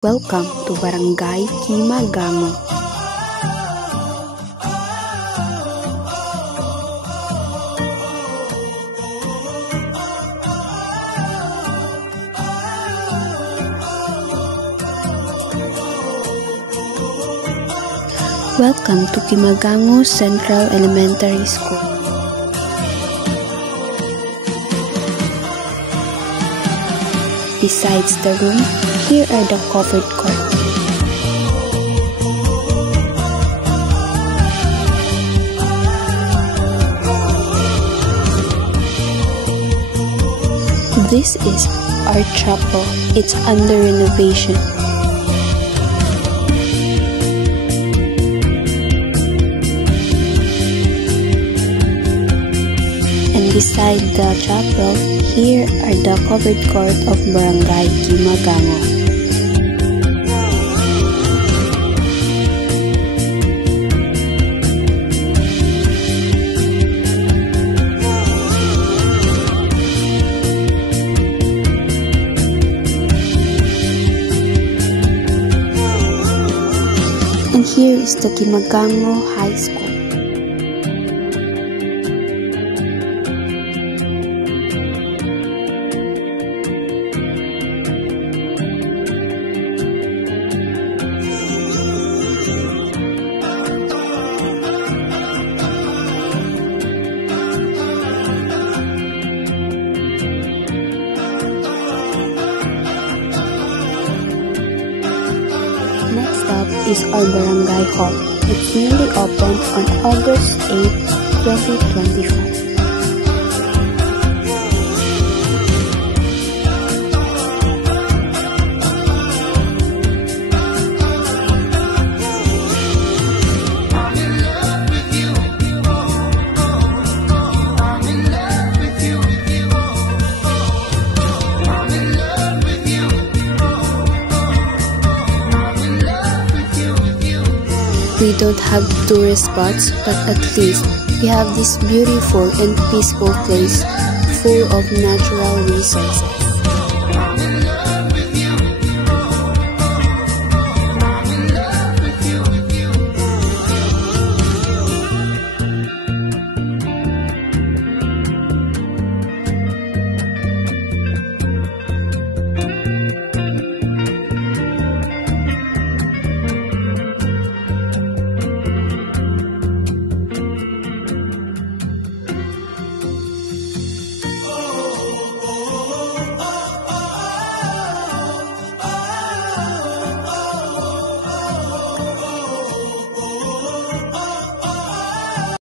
Welcome to Barangay Kimagango. Welcome to Kimagango Central Elementary School. Besides the room, here are the covered court. This is our chapel. It's under renovation. And beside the chapel, here are the covered court of Barangay Kimagango. And here is the Kimagango High School. Next up is our barangay hall. It's newly opened on August 8, 2025. We don't have tourist spots, but at least we have this beautiful and peaceful place full of natural resources.